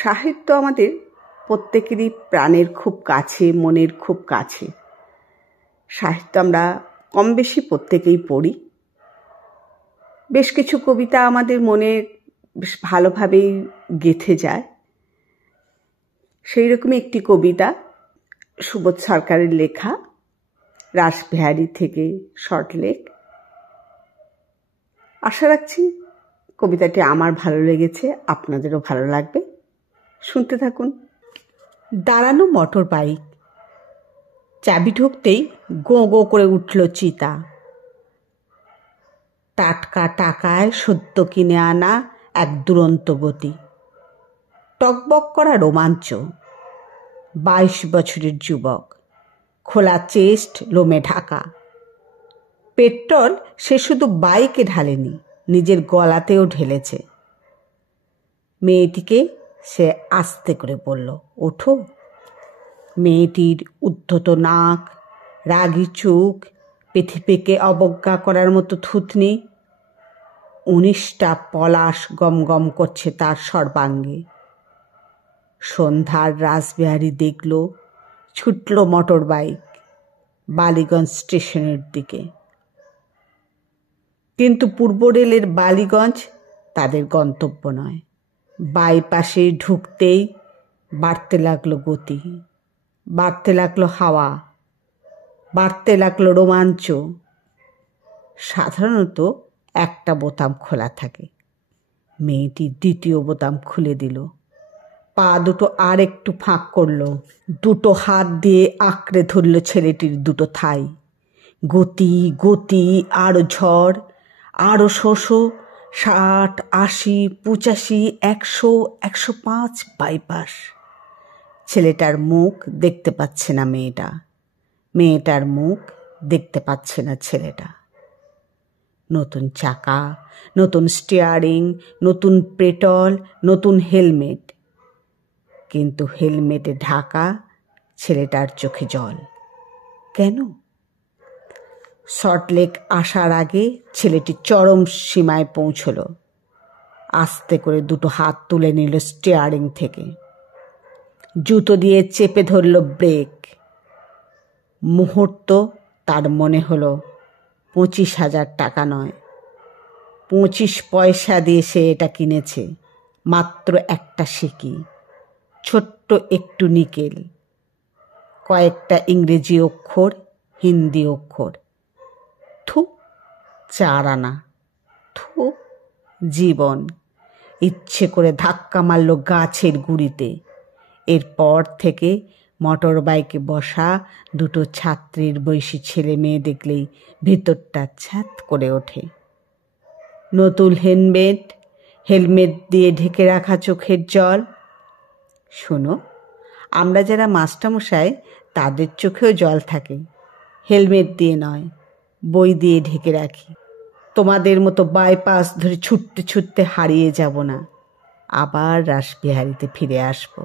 সাহিত্য আমাদের প্রত্যেকেরই প্রাণের খুব কাছে, মনের খুব কাছে। সাহিত্য আমরা কম বেশি প্রত্যেকেই পড়ি। বেশ কিছু কবিতা আমাদের মনে বেশ ভালোভাবেই গেঁথে যায়। সেই রকমই একটি কবিতা সুবোধ সরকারের লেখা, রাসবিহারী থেকে শর্টলেক। আশা রাখছি কবিতাটি আমার ভালো লেগেছে, আপনাদেরও ভালো লাগবে। শুনতে থাকুন। দাঁড়ানো মোটর বাইক, চাবি ঢুকতেই গো গো করে উঠল চিতা। টাটকা টাকায় সদ্য কিনে আনা এক দুরন্ত গতি, টকবক করা রোমাঞ্চ। 22 বছরের যুবক, খোলা চেস্ট, লোমে ঢাকা। পেট্রোল সে শুধু বাইকে ঢালেনি, নিজের গলাতেও ঢেলেছে। মেয়েটিকে সে আস্তে করে বলল, ওঠো। মেয়েটির উদ্ধত নাক, রাগী চোখ, পৃথিবীকে অবজ্ঞা করার মতো থুতনি। 19টা পলাশ গমগম করছে তার সর্বাঙ্গে। সন্ধ্যার রাসবিহারী দেখল, ছুটল মোটর বাইক বালিগঞ্জ স্টেশনের দিকে। কিন্তু পূর্ব রেলের বালিগঞ্জ তাদের গন্তব্য নয়। বাইপাসে ঢুকতেই বাড়তে লাগলো গতি, বাড়তে লাগলো হাওয়া, বাড়তে লাগলো রোমাঞ্চ। সাধারণত একটা বোতাম খোলা থাকে। মেয়েটি দ্বিতীয় বোতাম খুলে দিল, পা দুটো আর একটু ফাঁক করলো, দুটো হাত দিয়ে আঁকড়ে ধরল ছেলেটির দুটো থাই। গতি গতি, আরো ঝড়, আরো শোষো। 60, 80, 85, 100, 105 বাইপাস। ছেলেটার মুখ দেখতে পাচ্ছে না মেয়েটা, মেয়েটার মুখ দেখতে পাচ্ছে না ছেলেটা। নতুন চাকা, নতুন স্টিয়ারিং, নতুন পেট্রোল, নতুন হেলমেট, কিন্তু হেলমেটে ঢাকা ছেলেটার চোখে জল। কেন? শর্টলেক আসার আগে ছেলেটি চরম সীমায় পৌঁছল। আস্তে করে দুটো হাত তুলে নিল স্টিয়ারিং থেকে, জুতো দিয়ে চেপে ধরল ব্রেক। মুহূর্ত তার মনে হলো 25,000 টাকা নয়, 25 পয়সা দিয়ে সে এটা কিনেছে। মাত্র একটা সিকি, ছোট্ট একটু নিকেল, কয়েকটা ইংরেজি অক্ষর, হিন্দি অক্ষর। থু, 4 আনা। থু, জীবন। ইচ্ছে করে ধাক্কা মারল গাছের গুঁড়িতে। এরপর থেকে মোটর বাইকে বসা দুটো ছাত্রীর বয়সী ছেলে মেয়ে দেখলেই ভিতরটা ছ্যাঁত করে ওঠে। নতুন হেলমেট, হেলমেট দিয়ে ঢেকে রাখা চোখের জল। শোনো, আমরা যারা মাস্টারমশাই তাদের চোখেও জল থাকে, হেলমেট দিয়ে নয়, বই দিয়ে ঢেকে রাখি। তোমাদের মতো বাইপাস ধরে ছুটতে ছুটতে হারিয়ে যাব না, আবার রাসবিহারীতে ফিরে আসবো।